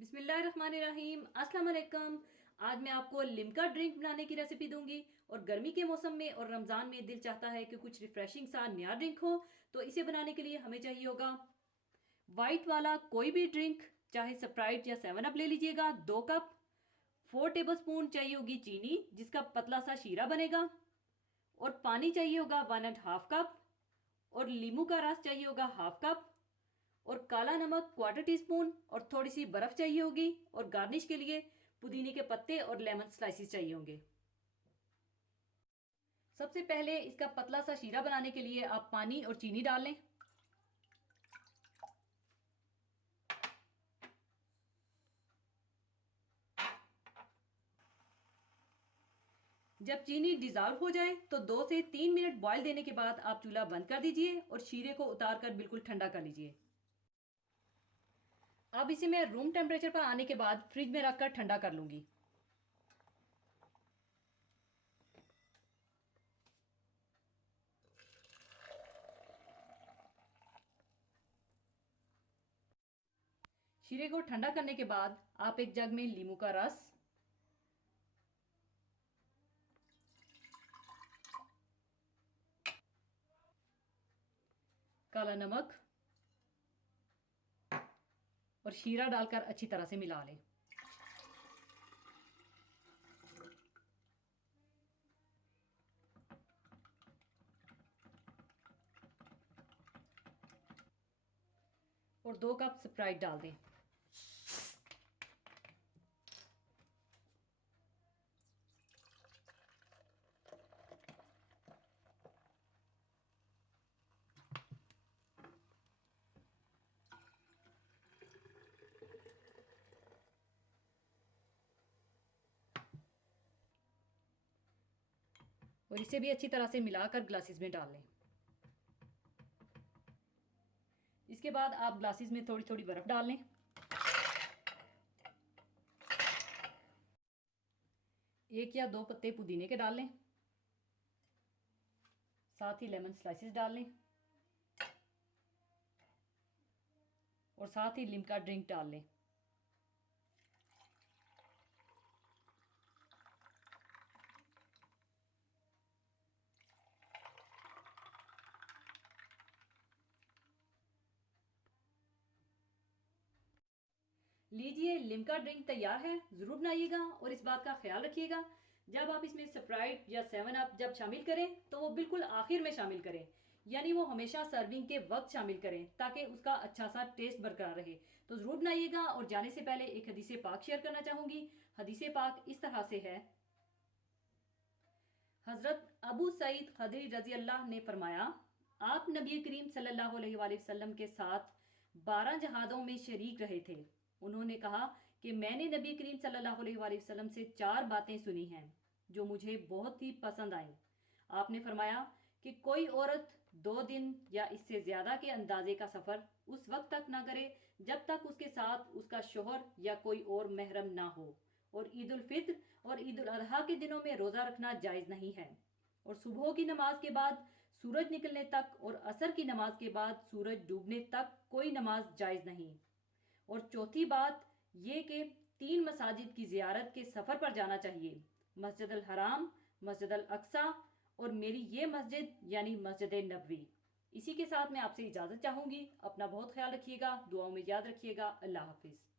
बिस्मिल्लाहिर्रहमानिर्रहीम, अस्सलाम वालेकुम। आज मैं आपको लिम्का ड्रिंक बनाने की रेसिपी दूंगी। और गर्मी के मौसम में और रमज़ान में दिल चाहता है कि कुछ रिफ्रेशिंग सा नया ड्रिंक हो। तो इसे बनाने के लिए हमें चाहिए होगा वाइट वाला कोई भी ड्रिंक, चाहे स्प्राइट या 7 अप ले लीजिएगा 2 कप। 4 टेबल स्पून चाहिए होगी चीनी जिसका पतला सा शीरा बनेगा। और पानी चाहिए होगा 1.5 कप। और नींबू का रस चाहिए होगा 1/2 कप। और काला नमक 1/4 टी स्पून और थोड़ी सी बर्फ चाहिए होगी। और गार्निश के लिए पुदीने के पत्ते और लेमन स्लाइसिस चाहिए होंगे। सबसे पहले इसका पतला सा शीरा बनाने के लिए आप पानी और चीनी डाल लें। जब चीनी डिजॉल्व हो जाए तो 2 से 3 मिनट बॉईल देने के बाद आप चूल्हा बंद कर दीजिए और शीरे को उतार कर बिल्कुल ठंडा कर लीजिए। अब इसे मैं रूम टेम्परेचर पर आने के बाद फ्रिज में रखकर ठंडा कर लूंगी। शीरे को ठंडा करने के बाद आप एक जग में नींबू का रस, काला नमक और शीरा डालकर अच्छी तरह से मिला लें। और 2 कप स्प्राइट डाल दें। और इसे भी अच्छी तरह से मिलाकर ग्लासेस में डाल लें। इसके बाद आप ग्लासेस में थोड़ी थोड़ी बर्फ डाल लें। एक या 2 पत्ते पुदीने के डाल लें। साथ ही लेमन स्लाइसेस डाल लें। और साथ ही लिम्का ड्रिंक डाल लें। लीजिए, लिम्का ड्रिंक तैयार है। ज़रूर बनाइएगा और इस बात का ख्याल रखिएगा जब आप इसमें स्प्राइट या 7 अप जब शामिल करें तो वो बिल्कुल आखिर में शामिल करें, यानी वो हमेशा सर्विंग के वक्त शामिल करें ताकि उसका अच्छा सा टेस्ट बरकरार रहे। तो ज़रूर बनाइएगा। और जाने से पहले एक हदीस पाक शेयर करना चाहूँगी। हदीस पाक इस तरह से है। हज़रत अबू सईद खदरी रजी अल्लाह ने फरमाया, आप नबी करीम सल्लल्लाहु अलैहि वसल्लम के साथ 12 जहादों में शरीक रहे थे। उन्होंने कहा कि मैंने नबी करीम सल्लल्लाहु अलैहि वसल्लम से 4 बातें सुनी हैं जो मुझे बहुत ही पसंद आईं। आपने फरमाया कि कोई औरत 2 दिन या इससे ज़्यादा के अंदाजे का सफ़र उस वक्त तक ना करे जब तक उसके साथ उसका शोहर या कोई और महरम ना हो। और ईद उल फित्र और ईद उल अजहा के दिनों में रोज़ा रखना जायज़ नहीं है। और सुबह की नमाज के बाद सूरज निकलने तक और असर की नमाज के बाद सूरज डूबने तक कोई नमाज जायज़ नहीं। और चौथी बात ये कि 3 मसाजिद की ज़ियारत के सफ़र पर जाना चाहिए, मस्जिद अल हराम, मस्जिद अल अक्सा और मेरी ये मस्जिद यानी मस्जिद नबवी। इसी के साथ मैं आपसे इजाज़त चाहूँगी। अपना बहुत ख्याल रखिएगा, दुआओं में याद रखिएगा। अल्लाह हाफिज़।